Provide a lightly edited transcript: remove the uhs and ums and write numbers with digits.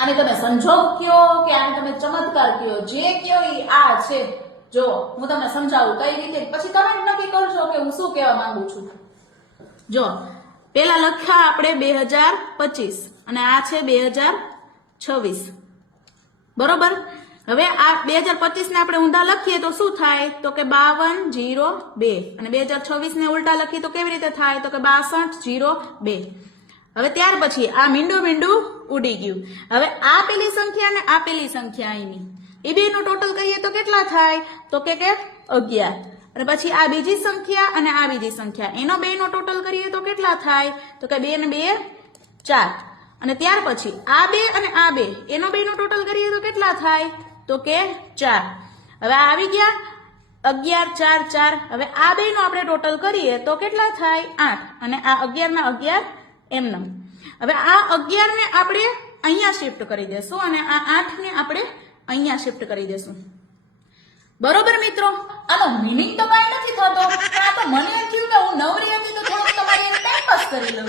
આને તમે સંજોગ કયો કે આને તમે ચમત્કાર કયો, જે કયો એ આ છે. જો હું તમને સમજાવું કઈ રીતે, પછી તમે જ નક્કી કરજો કે હું શું કહેવા માંગુ છું. જો પેલા લખ્યા આપણે 2025 અને આ છે 2026, બરોબર. હવે આ 2025 ને આપણે ઊંધા લખીએ તો શું થાય, તો કે 5202, અને 2026 ને ઉલટા લખીએ તો કેવી રીતે થાય, તો કે 6202. હવે ત્યાર પછી આ મીંડું ઉડી ગયું. હવે આ પેલી સંખ્યા ને આ પેલી સંખ્યા અહીંની એ બે નું ટોટલ કરીએ તો કેટલા થાય, તો કે 11. અને પછી આ બીજી સંખ્યા અને આ બીજી સંખ્યા એનો બે નો ટોટલ કરીએ તો કેટલા થાય, તો કે 2 ને 2 4. અને ત્યાર પછી આ બે અને આ બે એનો બે નો ટોટલ કરીએ તો કેટલા થાય, તો કે 4. હવે આ આવી ગયા 11 4 4. હવે આ બે નો આપણે ટોટલ કરીએ તો કેટલા થાય 8, અને આ 11 ના 11 એમનેમ. હવે આ 11 ને આપણે અહીંયા શિફ્ટ કરી દેશું અને આ 8 ને આપણે અહીંયા શિફ્ટ કરી દેશું, બરોબર મિત્રો. આનો મીનિંગ તો કઈ નથી થતો, પણ આ તો મને એમ થયું કે હું નવરી હતી તો થોડું તમારી ટાઈમ પાસ કરી લઉં.